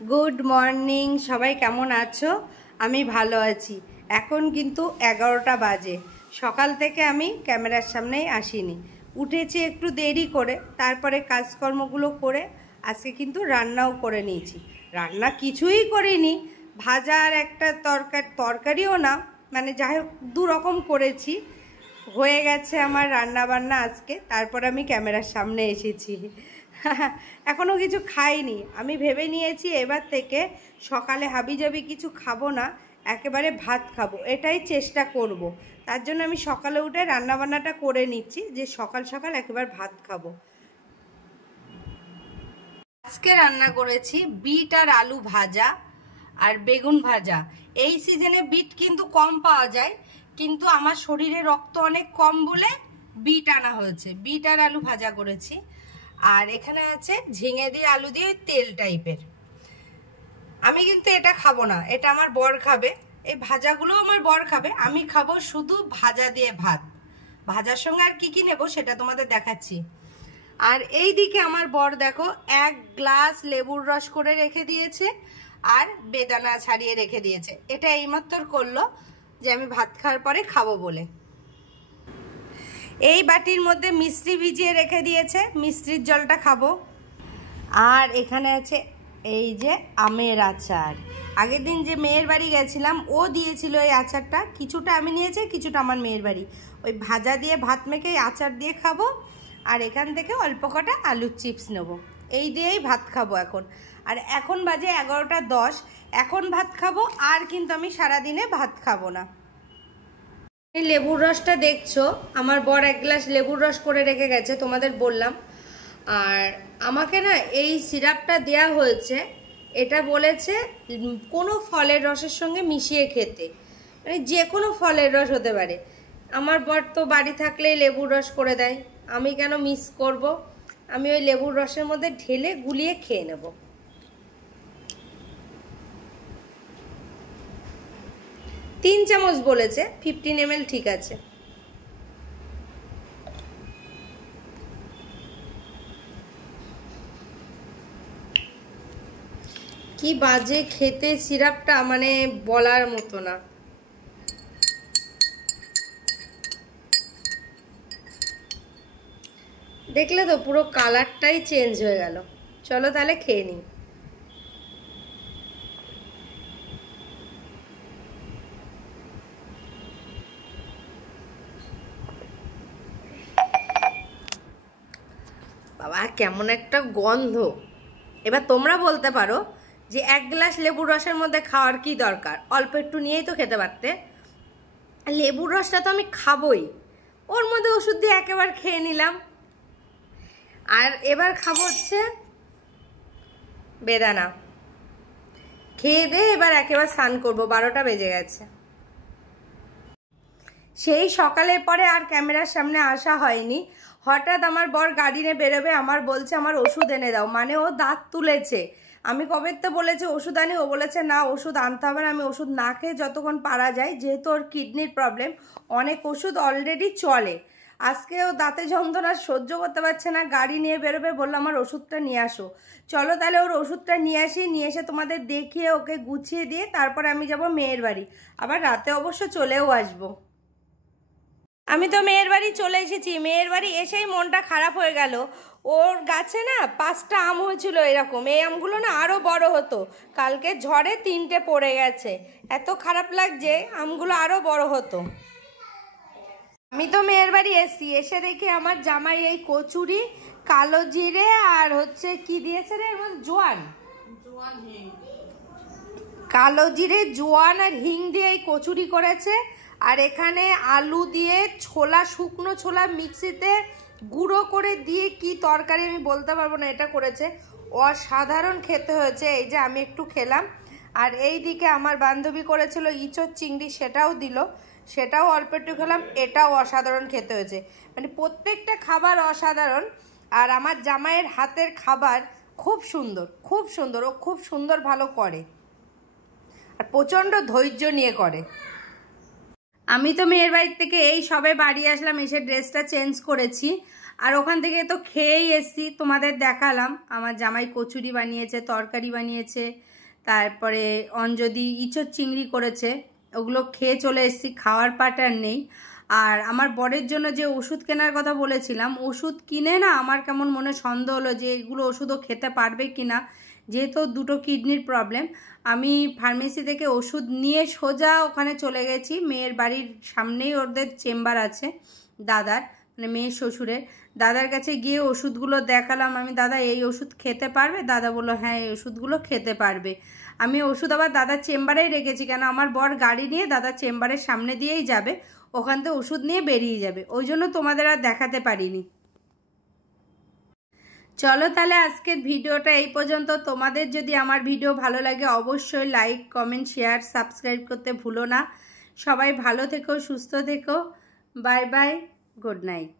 Good morning, সবাই কেমন আছো? আমি ভালো আছি। এখন কিন্তু 11টা বাজে। সকাল থেকে আমি ক্যামেরার সামনেই আসিনি, উঠেছি একটু দেরি করে, তারপরে কাজকর্মগুলো করে আজকে কিন্তু রান্নাও করে নিয়েছি। রান্না কিছুই করিনি, ভাজা আর একটা তরকারিও না, মানে যাই হোক 2 রকম করেছি। হয়ে গেছে আমার রান্না বান্না আজকে, তারপর আমি ক্যামেরার সামনে এসেছি। এখনও কিছু খাইনি। আমি ভেবে নিয়েছি এবার থেকে সকালে হাবিজাবি কিছু খাবো না, একেবারে ভাত খাবো, এটাই চেষ্টা করব। তার জন্য আমি সকালে উঠে রান্নাবান্নাটা করে নিচ্ছি, যে সকাল সকাল একেবারে ভাত খাবো। আজকে রান্না করেছি বিট আর আলু ভাজা আর বেগুন ভাজা। এই সিজনে বিট কিন্তু কম পাওয়া যায়, কিন্তু আমার শরীরে রক্ত অনেক কম বলে বিট আনা হয়েছে। বিট আর আলু ভাজা করেছি। আর এখানে আছে ঝিঙে দিয়ে আলু দিয়ে তেল টাইপের। আমি কিন্তু এটা খাবো না, এটা আমার বর খাবে। এই ভাজাগুলো আমার বর খাবে, আমি খাবো শুধু ভাজা দিয়ে ভাত। ভাজার সঙ্গে আর কি কি নেবো সেটা তোমাদের দেখাচ্ছি। আর এই দিকে আমার বর দেখো 1 গ্লাস লেবুর রস করে রেখে দিয়েছে আর বেদানা ছাড়িয়ে রেখে দিয়েছে। এটা এইমাত্র করলো যে আমি ভাত খাওয়ার পরে খাবো বলে। এই বাটির মধ্যে মিষ্টি ভিজিয়ে রেখে দিয়েছে, মিষ্টির জলটা খাবো। আর এখানে আছে এই যে আমের আচার। আগের দিন যে মেয়ের বাড়ি গেছিলাম ও দিয়েছিল এই আচারটা, কিছুটা আমি নিয়েছি, কিছুটা আমার মেয়ের বাড়ি। ওই ভাজা দিয়ে ভাত মেখে আচার দিয়ে খাবো। আর এখান থেকে অল্প কটা আলুর চিপস নেবো, এই দিয়েই ভাত খাবো এখন। আর এখন বাজে 11টা 10, এখন ভাত খাবো। আর কিন্তু আমি সারাদিনে ভাত খাবো না। এই লেবুর রসটা দেখছো, আমার বর 1 গ্লাস লেবুর রস করে রেখে গেছে, তোমাদের বললাম। আর আমাকে না এই সিরাপটা দেয়া হয়েছে, এটা বলেছে কোনো ফলের রসের সঙ্গে মিশিয়ে খেতে, মানে যে কোনো ফলের রস হতে পারে। আমার বর তো বাড়ি থাকলেই লেবুর রস করে দেয়, আমি কেন মিস করব? আমি ওই লেবুর রসের মধ্যে ঢেলে গুলিয়ে খেয়ে নেব। 3 চামচ বলেছে, 15 ml ঠিক আছে। কি বাজে খেতে সিরাপটা, মানে বলার মতো না। দেখলে তো পুরো কালারটাই চেঞ্জ হয়ে গেল। চলো তাহলে খেয়ে নিই। বাবা কেমন একটা গন্ধ। এবার তোমরা বলতে পারো যে 1 গ্লাস লেবুর রসের মধ্যে খাওয়ার কি দরকার, অল্প একটু নিয়েই তো খেতে পারতে। লেবুর রসটা তো আমি খাবোই, ওর মধ্যে ওষুধ দিয়ে একেবারে খেয়ে নিলাম। আর এবার খাবো হচ্ছে বেদানা। খেয়ে দিয়ে এবার একেবারে স্নান করবো, 12টা বেজে গেছে। সেই সকালের পরে আর ক্যামেরার সামনে আসা হয়নি। হঠাৎ আমার বর গাড়ি নিয়ে বেরোবে, আমার বলছে আমার ওষুধ এনে দাও, মানে ও দাঁত তুলেছে। আমি কবে তো বলেছে ওষুধ আনি, ও বলেছে না ওষুধ আনতে হবে না, আমি ওষুধ না খেয়ে যতক্ষণ পারা যায়, যেহেতু ওর কিডনির প্রবলেম, অনেক ওষুধ অলরেডি চলে। আজকে ও দাঁতে যন্ত্রণা সহ্য করতে পারছে না, গাড়ি নিয়ে বেরোবে, বললো আমার ওষুধটা নিয়ে আসো। চলো তাহলে ওর ওষুধটা নিয়ে আসি, নিয়ে এসে তোমাদের দেখিয়ে ওকে গুছিয়ে দিয়ে তারপরে আমি যাব মেয়ের বাড়ি। আবার রাতে অবশ্য চলেও আসবো। আমি তো মেয়ের বাড়ি চলে এসেছি। মেয়ের বাড়ি এসেই মনটা খারাপ হয়ে গেল। ওর গাছে না 5টা আম হয়েছিল এরকম, এই আমগুলো না আরও বড় হতো, কালকে ঝড়ে 3টে পড়ে গেছে। এত খারাপ লাগছে, আমগুলো আরও বড় হতো। আমি তো মেয়ের বাড়ি এসেছি, এসে দেখি আমার জামাই এই কচুরি, কালো জিরে আর হচ্ছে কি দিয়েছে রে এর মধ্যে, জোয়ান, কালো জিরে জোয়ান আর হিং দিয়ে এই কচুরি করেছে। আর এখানে আলু দিয়ে ছোলা, শুকনো ছোলা মিক্সিতে গুঁড়ো করে দিয়ে কি তরকারি আমি বলতে পারবো না, এটা করেছে। অসাধারণ খেতে হয়েছে, এই যে আমি একটু খেলাম। আর এই দিকে আমার বান্ধবী করেছিল ইঁচড় চিংড়ি, সেটাও দিল, সেটাও অল্প একটু খেলাম, এটাও অসাধারণ খেতে হয়েছে। মানে প্রত্যেকটা খাবার অসাধারণ। আর আমার জামাইয়ের হাতের খাবার খুব সুন্দর, খুব সুন্দর, ও খুব সুন্দর ভালো করে আর প্রচণ্ড ধৈর্য নিয়ে করে। আমি তো মেয়ের বাড়ি থেকে এই সবে বাড়ি আসলাম, এসে ড্রেসটা চেঞ্জ করেছি। আর ওখান থেকে তো খেয়েই এসছি, তোমাদের দেখালাম। আমার জামাই কচুরি বানিয়েছে, তরকারি বানিয়েছে, তারপরে অঞ্জলি ইঁচড় চিংড়ি করেছে, ওগুলো খেয়ে চলে এসছি, খাওয়ার পাটার নেই। আর আমার বরের জন্য যে ওষুধ কেনার কথা বলেছিলাম, ওষুধ কিনে না আমার কেমন মনে সন্দেহ হলো যে এগুলো ওষুধও খেতে পারবে কিনা, যেহেতু দুটো কিডনির প্রবলেম। আমি ফার্মেসি থেকে ওষুধ নিয়ে সোজা ওখানে চলে গেছি, মেয়ের বাড়ির সামনেই ওদের চেম্বার আছে দাদার, মানে মেয়ের শ্বশুরের। দাদার কাছে গিয়ে ওষুধগুলো দেখালাম, আমি দাদা এই ওষুধ খেতে পারবে? দাদা বললো হ্যাঁ এই ওষুধগুলো খেতে পারবে। আমি ওষুধ আবার দাদার চেম্বারেই রেখেছি, কেন আমার বর গাড়ি নিয়ে দাদার চেম্বারের সামনে দিয়েই যাবে, ওখান থেকে ওষুধ নিয়ে বেরিয়ে যাবে, ওই জন্য তোমাদের আর দেখাতে পারিনি। চলো তাহলে আজকের ভিডিওটা এই পর্যন্ত। তোমাদের যদি আমার ভিডিও ভালো লাগে অবশ্যই লাইক, কমেন্ট, শেয়ার, সাবস্ক্রাইব করতে ভুলো না। সবাই ভালো থেকো, সুস্থ থেকো। Bye bye, good night.